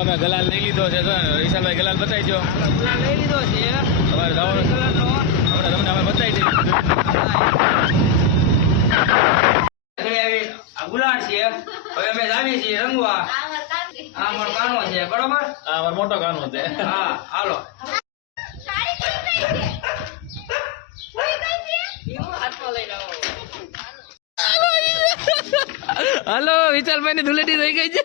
અમે ગલાલ લઈ લીધો છે તો વિશાલભાઈ ગલાલ બતાવી દો. ગલાલ લઈ લીધો છે તમારે જવાનું ગલાલનો હમણાં તમને અમે બતાવી દઈએ. આ ગુલાલ છે. હવે અમે જાવી છીએ રંગવા. આ અમારો કાનો છે બરોબર. આ અમારો મોટો કાનો છે. હા હાલો. હાલો વિશાલભાઈ ની ધૂળેટી થઈ ગઈ છે.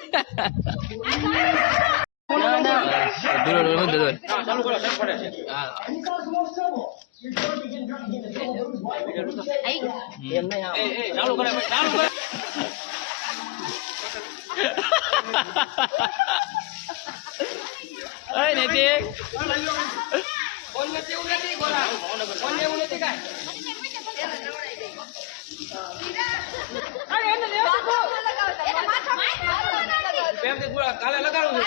કાલે લગાડું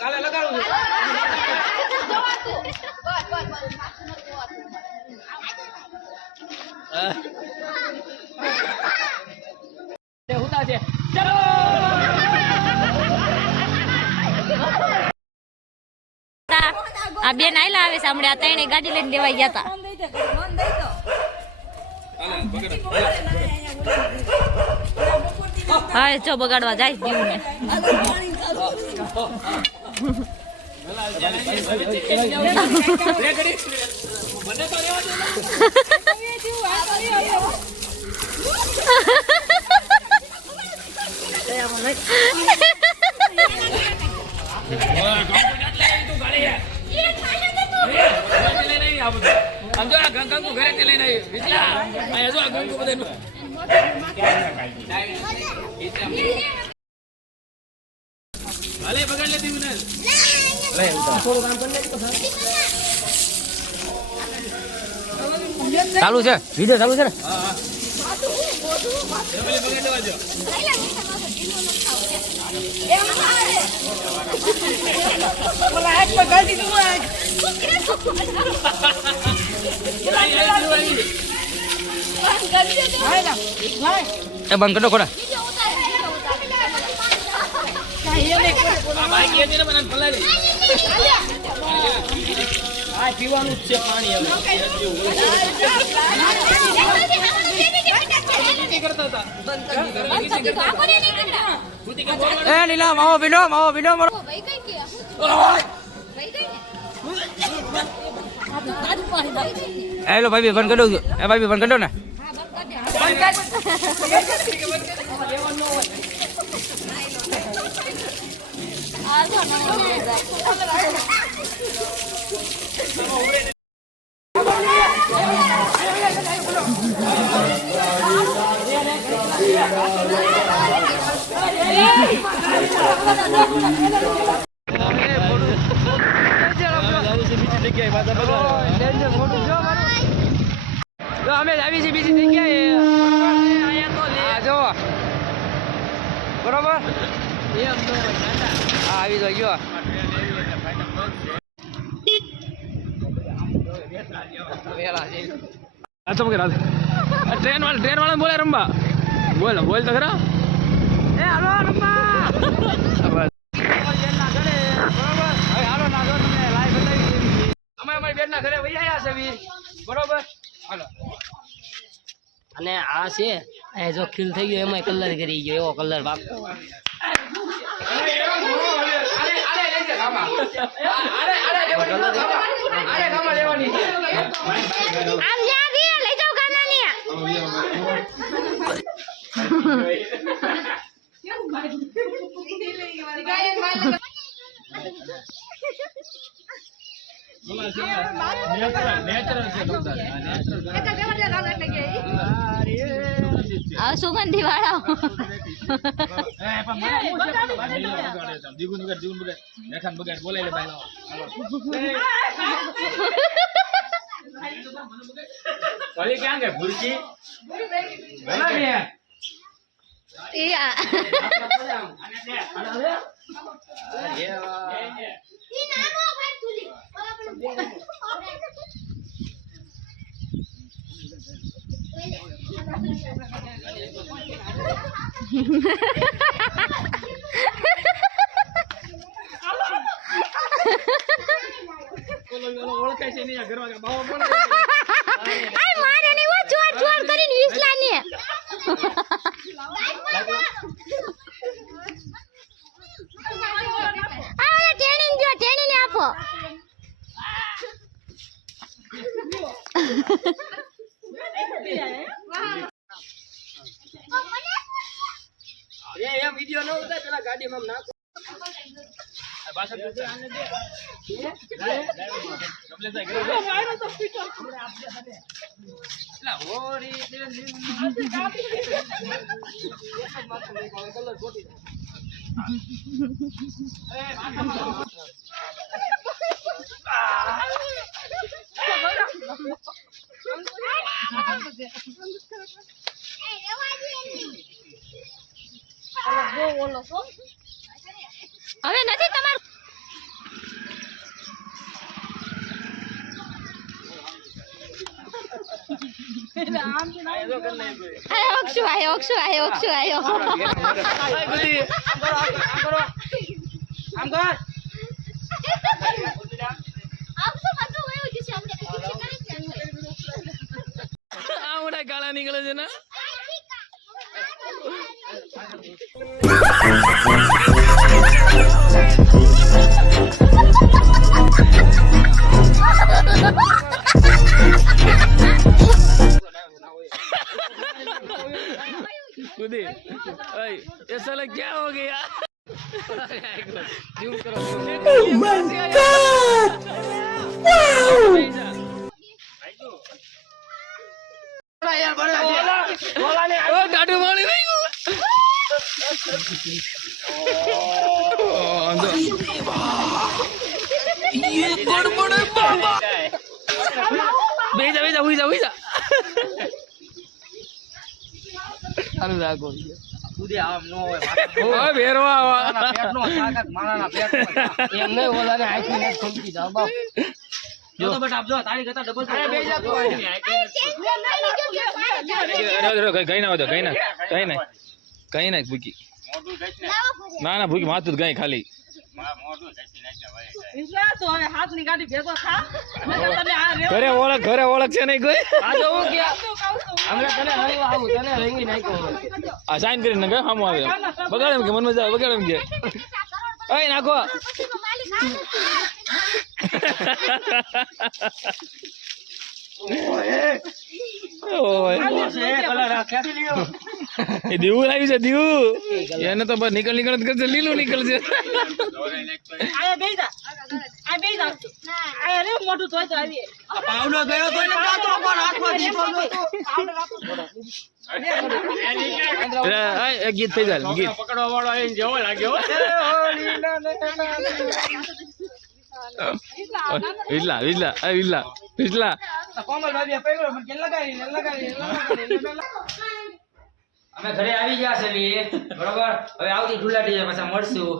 કાલે લગાડું છે. ચલો આ બેન આયલા આવે છે હમણાં ત્રણે ગાડી લઈને દેવાઈ ગયા હતા. હા જો બગાડવા જાય દીવને. આમ જો આ ગંગુ ઘરે લઈને આવી વિચલા અહીંયા જો આ ગંગુ બધાનું ભલે બગાડ લેતી વિનલ લે થોડું કામ કરી લે તો ચાલુ છે વિડિયો ચાલુ છે ને હા હા ભલે બગાડ દેવા જો બોલા એક પર ગાડી તું આય એ બંધ કરો ખોડા બાઈક લે જઈને મને ફલા દે આ પીવાનું જ છે પાણી હવે એ લીલા માવો પીલો મારો હેલો ભાઈ બંધ કરી દઉં છું એ ભાઈ બંધ કરી દો ને અમે આવી છીએ બીજી જગ્યાએ જો બરોબર હા આવી તો ગયો ટ્રેન વાળા બોલે રંબા બોલ તો ખરા એ હાલો રંબા અમારી બેનના ઘરે વહી આવ્યા છે બરોબર હાલો અને આ છે એ જો ખીલ થઈ ગયો એમાં કલર કરી ગયો એવો કલર બાપતો આમ જા દે લઈ જાવ કાનાને આ સુગંધી વાળા ક્યાં ગઈ ભૂલકી ઓળખાય છે નહીં ઘરમાં બાવો બોલે આય મારે નહીં વો ચોર ચોર કરીને વિસલા ને આ ટેણીને જો ટેણીને આપો એ વિડિયો ન ઉતાર પેલા ગાડીમાં નાખો હવે નથી તમારું આયો ઓક્ષુ આયો મોટા કાળા નીકળે છે ને खुदी ये साला क्या हो गया जूम करो oh my god ओ डाडू वाली नहीं ये गड़बड़ है बाबा भेजा हुई जा અરે રાખો સુધી આમ નો હોય ઓય ભેરવા આવા પેટનો તાકાત માણાના પેટનો એમ નહીં ઓલાને આખી ને ખંકી જાવ બાપ જો તો બેટા આપજો તારી કરતા ડબલ અરે બે જા તો કઈ ના કઈ ના ભૂકી ના ભૂકી માથું ગઈ ખાલી ઘરે ઓળખ છે નહીં કોઈ આ સાઈન કરીને કે સામું આવે બગાડે એમ કે મનમાં જાય બગાડે એમ કે અય નાખો એ દીવું લાવ્યું છે દીવું એને તો બસ નીકળ જ કરશે લીલું નીકળશે ગીત થઈ જાય ગીત પકડવા વાળો જેવો લાગ્યો વિજલા અમે ઘરે આવી ગયા છે બરોબર હવે આવતી ઢુલાટી પાછા મળશું